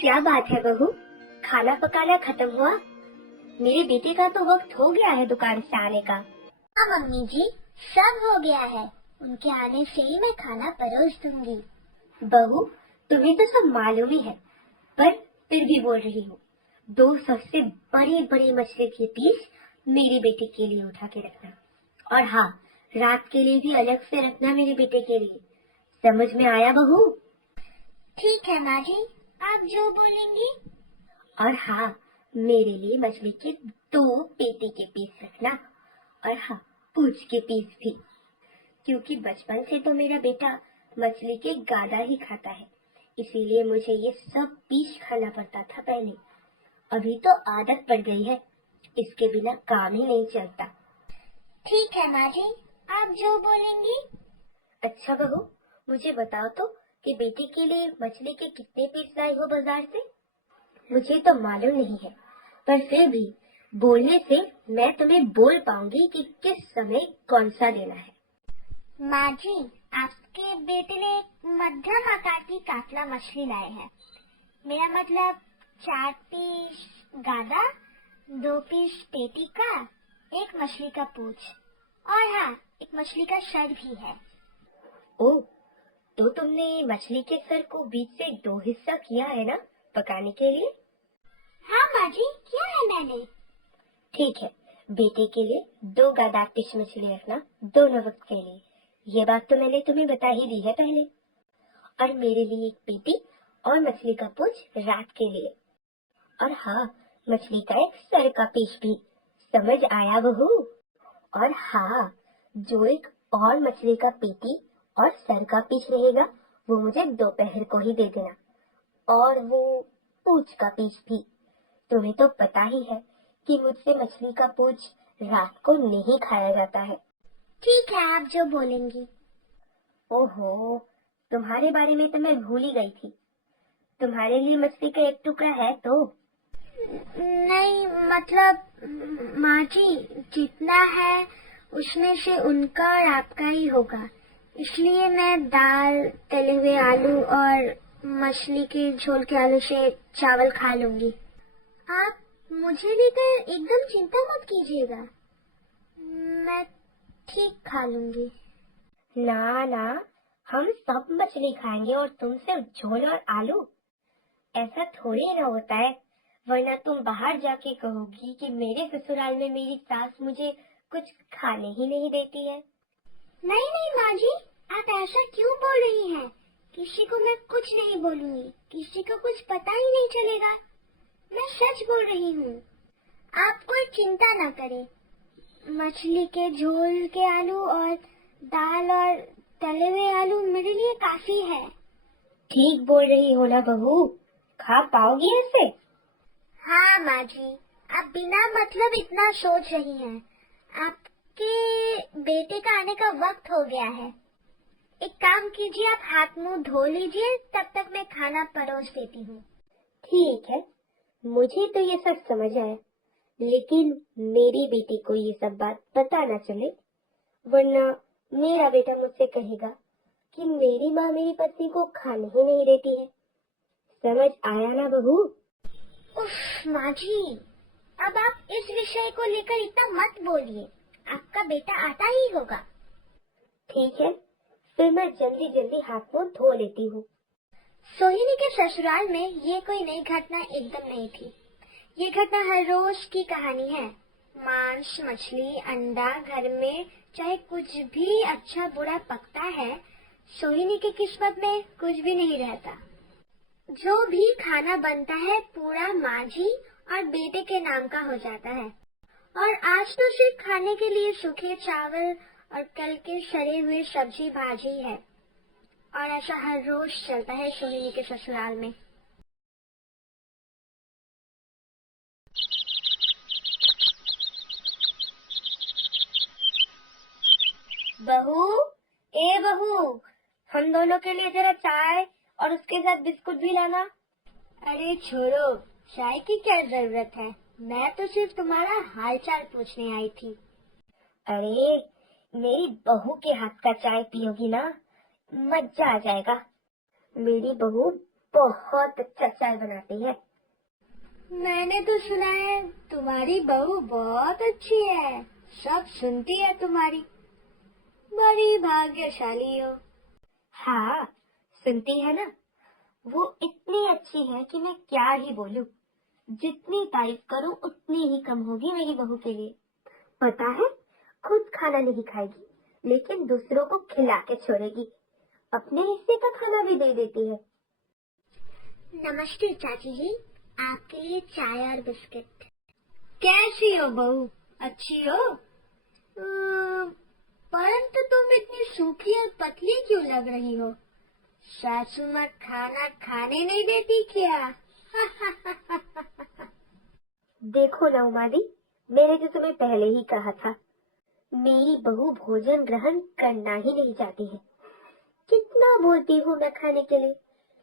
क्या बात है बहू, खाना पकाना खत्म हुआ? मेरे बेटे का तो वक्त हो गया है दुकान से आने का। हाँ मम्मी जी, सब हो गया है। उनके आने से ही मैं खाना परोस दूंगी। बहू, तुम्हें तो सब मालूम ही है, पर फिर भी बोल रही हूँ, 2 सबसे बड़ी बड़ी मछली के पीस मेरे बेटे के लिए उठा के रखना। और हाँ, रात के लिए भी अलग से रखना मेरे बेटे के लिए। समझ में आया बहू? ठीक है माँ जी, आप जो बोलेंगी। और हाँ, मेरे लिए मछली के 2 पेटी के पीस रखना। और हाँ, पूंछ के पीस भी, क्योंकि बचपन से तो मेरा बेटा मछली के गादा ही खाता है, इसीलिए मुझे ये सब पीस खाना पड़ता था पहले। अभी तो आदत पड़ गई है, इसके बिना काम ही नहीं चलता। ठीक है माँ जी, आप जो बोलेंगी। अच्छा बहू, मुझे बताओ तो कि बेटे के लिए मछली के कितने पीस लाए हो बाजार से? मुझे तो मालूम नहीं है, पर फिर भी बोलने से मैं तुम्हें बोल पाऊंगी कि किस समय कौन सा देना है। माँ जी, आपके बेटे ने एक मध्यम आकार की कातला मछली लाए हैं। मेरा मतलब 4 पीस गादा, 2 पीस पेटी का, 1 मछली का पूंछ और हाँ, 1 मछली का सर भी है। ओह, तो तुमने मछली के सर को बीच से 2 हिस्सा किया है ना, पकाने के लिए? हाँ माँ जी, किया है मैंने। ठीक है, बेटे के लिए 2 गादा फिश मछली रखना दोनों वक्त के लिए। ये बात तो मैंने तुम्हें बता ही दी है पहले। और मेरे लिए 1 पेटी और मछली का पूंछ रात के लिए। और हाँ, मछली का 1 सर का पीस भी। समझ आया बहू? और हाँ, जो 1 और मछली का पेटी और सर का पीस रहेगा, वो मुझे दोपहर को ही दे देना। और वो पूंछ का पीस भी। तुम्हें तो पता ही है कि मुझसे मछली का पूंछ रात को नहीं खाया जाता है। ठीक है, आप जो बोलेंगी। ओहो, तुम्हारे बारे में तो मैं भूल ही गई थी। तुम्हारे लिए मछली का 1 टुकड़ा है तो? नहीं, मतलब माँ जी, जितना है उसमें से उनका और आपका ही होगा, इसलिए मैं दाल, तले हुए आलू और मछली के झोल के आलू से चावल खा लूंगी। आप मुझे लेकर एकदम चिंता मत कीजिएगा, मैं ठीक खा लूंगी। ना ना, हम सब मछली खाएंगे और तुम सिर्फ झोल और आलू। ऐसा थोड़ी ना होता है, वरना तुम बाहर जाके कहोगी कि मेरे ससुराल में मेरी सास मुझे कुछ खाने ही नहीं देती है। नहीं नहीं माँ जी, आप ऐसा क्यों बोल रही हैं? किसी को मैं कुछ नहीं बोलूंगी, किसी को कुछ पता ही नहीं चलेगा। मैं सच बोल रही हूँ। आप कोई चिंता ना करें। मछली के झोल के आलू और दाल और तले हुए आलू मेरे लिए काफी है। ठीक बोल रही हो ना बहू? खा पाओगी ऐसे? हाँ माँ जी, आप बिना मतलब इतना सोच रही हैं। आपके बेटे का आने का वक्त हो गया है। एक काम कीजिए, आप हाथ मुंह धो लीजिए, तब तक मैं खाना परोस देती हूँ। ठीक है, मुझे तो ये सब समझ आया, लेकिन मेरी बेटी को ये सब बात पता न चले, वरना मेरा बेटा मुझसे कहेगा कि मेरी माँ मेरी पत्नी को खाने ही नहीं देती है। समझ आया ना बहू? उफ माँ जी, अब आप इस विषय को लेकर इतना मत बोलिए। आपका बेटा आता ही होगा। ठीक है, फिर मैं जल्दी जल्दी हाथ मुंह धो लेती हूँ। सोहिनी के ससुराल में ये कोई नई घटना एकदम नहीं थी। ये घटना हर रोज की कहानी है। मांस, मछली, अंडा घर में चाहे कुछ भी अच्छा बुरा पकता है, सोहिनी की किस्मत में कुछ भी नहीं रहता। जो भी खाना बनता है पूरा माँ जी और बेटे के नाम का हो जाता है। और आज तो सिर्फ खाने के लिए सूखे चावल और कल के सड़े हुए सब्जी भाजी है। और ऐसा हर रोज चलता है सोहिनी के ससुराल में। बहू, ए बहू, हम दोनों के लिए जरा चाय और उसके साथ बिस्कुट भी लाना। अरे छोड़ो, चाय की क्या जरूरत है? मैं तो सिर्फ तुम्हारा हालचाल पूछने आई थी। अरे, मेरी बहू के हाथ का चाय पियोगी ना, मजा आ जाएगा। मेरी बहू बहुत अच्छा चाय बनाती है। मैंने तो सुना है तुम्हारी बहू बहुत अच्छी है, सब सुनती है तुम्हारी, बड़ी भाग्यशाली हो। हाँ, सुनती है ना। वो इतनी अच्छी है कि मैं क्या ही बोलूं। जितनी तारीफ करूं उतनी ही कम होगी मेरी बहू के लिए। पता है, खुद खाना नहीं खाएगी, लेकिन दूसरों को खिला के छोड़ेगी। अपने हिस्से का खाना भी दे देती है। नमस्ते चाची जी, आपके लिए चाय और बिस्किट। कैसी हो बहू, अच्छी हो? परंतु तुम इतनी सूखी और पतली क्यों लग रही हो? सासू माँ खाना खाने नहीं देती क्या? देखो ना उमा दी, मैंने तो तुम्हें पहले ही कहा था, मेरी बहू भोजन ग्रहण करना ही नहीं चाहती है। कितना बोलती हूँ मैं खाने के लिए,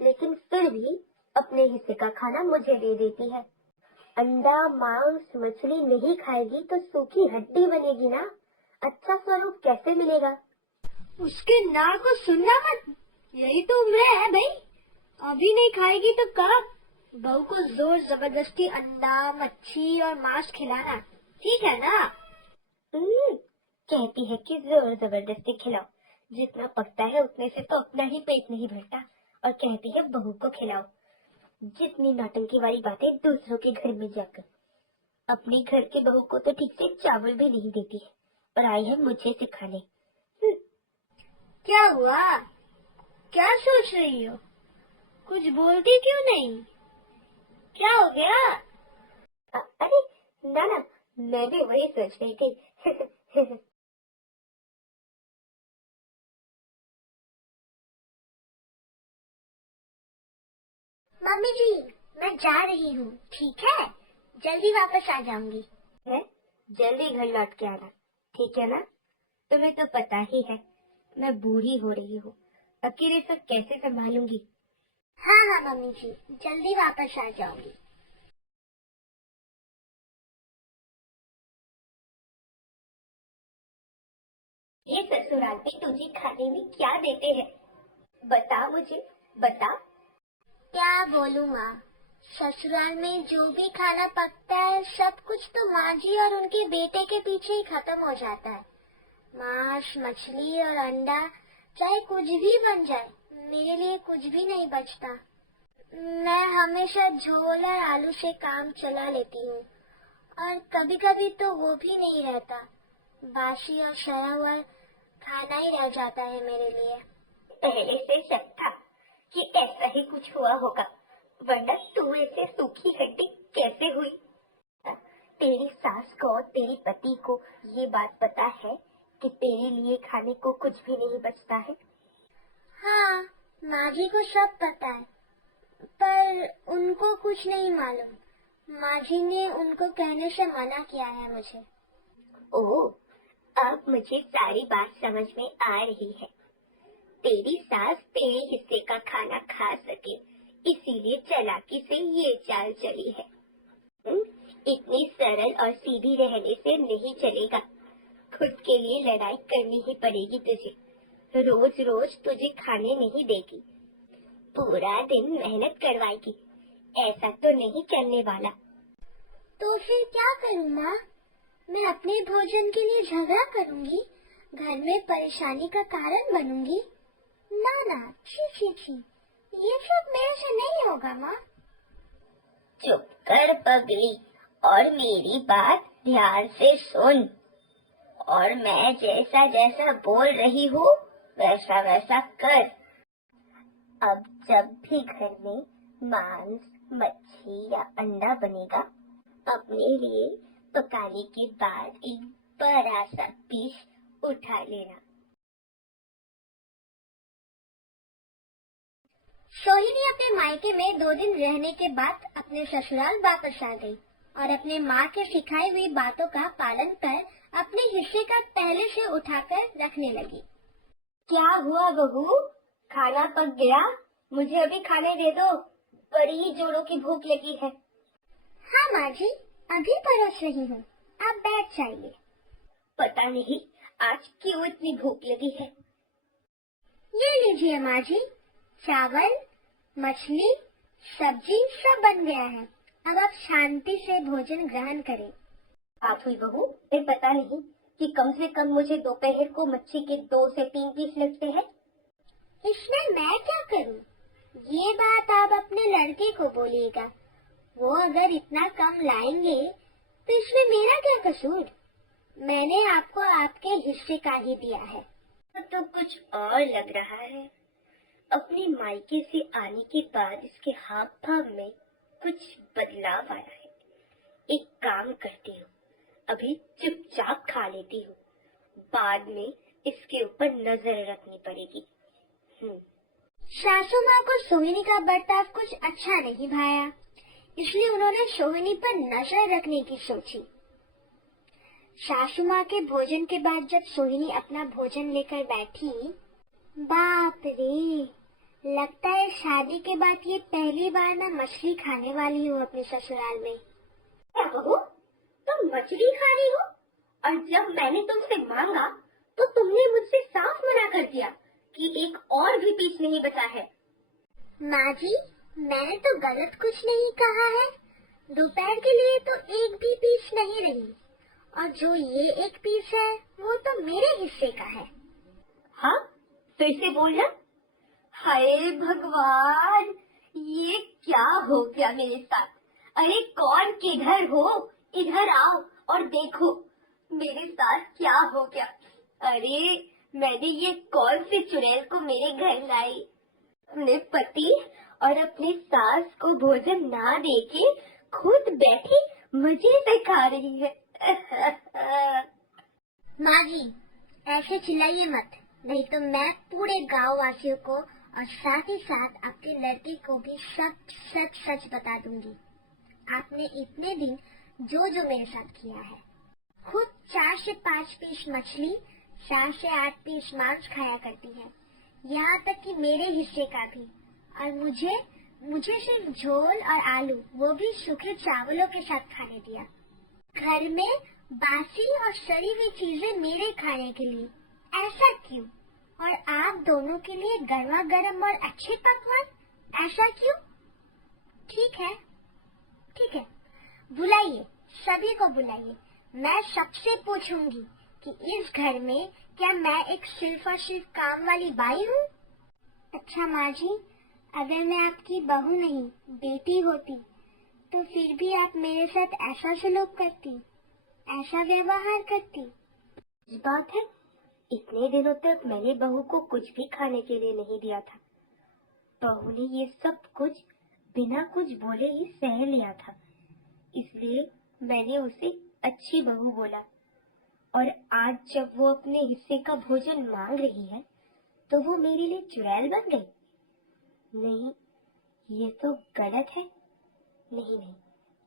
लेकिन फिर भी अपने हिस्से का खाना मुझे दे देती है। अंडा, मांस, मछली नहीं खाएगी तो सूखी हड्डी बनेगी ना, अच्छा स्वरूप कैसे मिलेगा? उसके ना को सुनना मत, यही तो उम्र है भाई। अभी नहीं खाएगी तो कब? बहू को जोर जबरदस्ती अंडा, मच्छी और मांस खिलाना ठीक है ना? कहती है कि जोर जबरदस्ती खिलाओ, जितना पकता है उतने से तो अपना ही पेट नहीं भरता, और कहती है बहू को खिलाओ। जितनी नौटंकी वाली बातें दूसरों के घर में जाकर। अपने घर के बहू को तो ठीक से चावल भी नहीं देती है, और आई है मुझे सिखाने। क्या हुआ, क्या सोच रही हो? कुछ बोलती क्यों नहीं? क्या हो गया? अरे ना ना, मैं भी वही सोच रही थी। मम्मी जी, मैं जा रही हूँ, ठीक है? जल्दी वापस आ जाऊंगी। है, जल्दी घर लौट के आना, ठीक है ना? तुम्हें तो पता ही है, मैं बूढ़ी हो रही हूँ, अकेले सब कैसे संभालूंगी। हाँ हाँ मम्मी जी, जल्दी वापस आ जाऊंगी। ये ससुराल में तुझे खाने में क्या देते हैं? बता मुझे, बता। क्या बोलूँ माँ, ससुराल में जो भी खाना पकता है सब कुछ तो माँ जी और उनके बेटे के पीछे ही खत्म हो जाता है। मांस, मछली और अंडा, चाहे कुछ भी बन जाए, मेरे लिए कुछ भी नहीं बचता। मैं हमेशा झोल और आलू से काम चला लेती हूँ, और कभी कभी तो वो भी नहीं रहता, बासी और सड़ा हुआ खाना ही रह जाता है मेरे लिए। पहले से शक था कि ऐसा ही कुछ हुआ होगा, वरना तू ऐसे सूखी हड्डी कैसे हुई? तेरी सास को और तेरे पति को ये बात पता है कि तेरे लिए खाने को कुछ भी नहीं बचता है? हाँ, माँ जी को सब पता है, पर उनको कुछ नहीं मालूम। माँ जी ने उनको कहने से मना किया है मुझे। ओह, अब मुझे सारी बात समझ में आ रही है। तेरी सास तेरे हिस्से का खाना खा सके, इसीलिए चालाकी से ये चाल चली है। इतनी सरल और सीधी रहने से नहीं चलेगा। खुद के लिए लड़ाई करनी ही पड़ेगी तुझे। रोज रोज तुझे खाने नहीं देगी, पूरा दिन मेहनत करवाएगी। ऐसा तो नहीं चलने वाला। तो फिर क्या करूँ माँ? मैं अपने भोजन के लिए झगड़ा करूँगी, घर में परेशानी का कारण बनूंगी? ना ना, छी छी छी, ये सब मेरे से नहीं होगा माँ। चुप कर पगली, और मेरी बात ध्यान से सुन। और मैं जैसा जैसा बोल रही हूँ वैसा वैसा कर। अब जब भी घर में मांस, मच्छी या अंडा बनेगा, अपने लिए पकाने के बाद एक बड़ा सा पीस उठा लेना। सोहिनी अपने मायके में 2 दिन रहने के बाद अपने ससुराल वापस आ गई और अपने माँ के सिखाई हुई बातों का पालन कर अपने हिस्से का पहले से उठाकर रखने लगी। क्या हुआ बहू, खाना पक गया? मुझे अभी खाने दे दो, बड़ी ही जोरों की भूख लगी है। हाँ माँ जी, अभी परोस रही हूँ, आप बैठ जाइए। पता नहीं आज क्यों इतनी भूख लगी है? ये लीजिए माँ जी, चावल, मछली, सब्जी सब बन गया है। अब आप शांति से भोजन ग्रहण करें। बात हुई बहू, फिर पता नहीं कि कम से कम मुझे दोपहर को मच्छी के 2 से 3 पीस लगते हैं। इसमें मैं क्या करूं? ये बात आप अपने लड़के को बोलिएगा। वो अगर इतना कम लाएंगे तो इसमें मेरा क्या कसूर? मैंने आपको आपके हिस्से का ही दिया है। तो कुछ और लग रहा है। अपने मायके से आने के बाद इसके हाव भाव में कुछ बदलाव आया है। एक काम करती हूँ, अभी चुपचाप खा लेती हूँ, बाद में इसके ऊपर नजर रखनी पड़ेगी। सासू माँ को सोहिनी का बर्ताव कुछ अच्छा नहीं भाया, इसलिए उन्होंने सोहिनी पर नजर रखने की सोची। सासू माँ के भोजन के बाद जब सोहिनी अपना भोजन लेकर बैठी, बाप रे, लगता है शादी के बाद ये पहली बार मैं मछली खाने वाली हूँ अपने ससुराल में। क्या बहू, तुम मछली खा रही हो? और जब मैंने तुमसे मांगा तो तुमने मुझसे साफ मना कर दिया कि एक और भी पीस नहीं बचा है। माँ जी, मैंने तो गलत कुछ नहीं कहा है। दोपहर के लिए तो एक भी पीस नहीं रही, और जो ये एक पीस है वो तो मेरे हिस्से का है। हाँ, फिर से बोलना। हाय भगवान, ये क्या हो गया मेरे साथ? अरे कौन किधर हो? इधर आओ और देखो मेरे साथ क्या हो गया। अरे मैंने ये कौन सी चुड़ैल को मेरे घर लाई? अपने पति और अपने सास को भोजन ना देके खुद बैठी मजे से खा रही है। माँ जी, ऐसे चिल्लाइए मत, नहीं तो मैं पूरे गांव वासियों को और साथ ही साथ आपके लड़के को भी सब सच सच बता दूंगी। आपने इतने दिन जो जो मेरे साथ किया है, खुद 4 से 5 पीस मछली, 7 से 8 पीस मांस खाया करती है, यहाँ तक कि मेरे हिस्से का भी। और मुझे सिर्फ झोल और आलू, वो भी सूखे चावलों के साथ खाने दिया। घर में बासी और सड़ी हुई चीजें मेरे खाने के लिए, ऐसा क्यों? और आप दोनों के लिए गर्मा गर्म और अच्छे पकवान, ऐसा क्यों? ठीक है, बुलाइए, सभी को बुलाइए। मैं सबसे पूछूंगी कि इस घर में क्या मैं एक सिर्फ और सिर्फ काम वाली बाई हूँ? अच्छा माँ जी, अगर मैं आपकी बहू नहीं बेटी होती तो फिर भी आप मेरे साथ ऐसा सलूक करती, ऐसा व्यवहार करती? इस बात है, इतने दिनों तक मैंने बहू को कुछ भी खाने के लिए नहीं दिया था। बहू ने ये सब कुछ बिना कुछ बोले ही सह लिया था, इसलिए मैंने उसे अच्छी बहू बोला। और आज जब वो अपने हिस्से का भोजन मांग रही है तो वो मेरे लिए चुड़ैल बन गई। नहीं, ये तो गलत है। नहीं,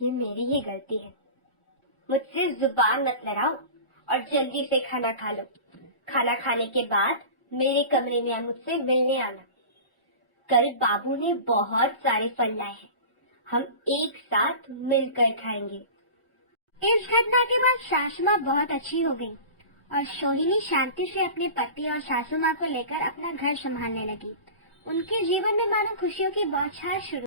ये मेरी ही गलती है। मुझसे जुबान मत लड़ाओ और जल्दी से खाना खा लो। खाना खाने के बाद मेरे कमरे में मुझसे मिलने आना। कल बाबू ने बहुत सारे फल लाए हैं, हम एक साथ मिलकर खाएंगे। इस घटना के बाद सासू माँ बहुत अच्छी हो गई और सोहिनी शांति से अपने पति और सासू माँ को लेकर अपना घर संभालने लगी। उनके जीवन में मानो खुशियों की बौछार शुरू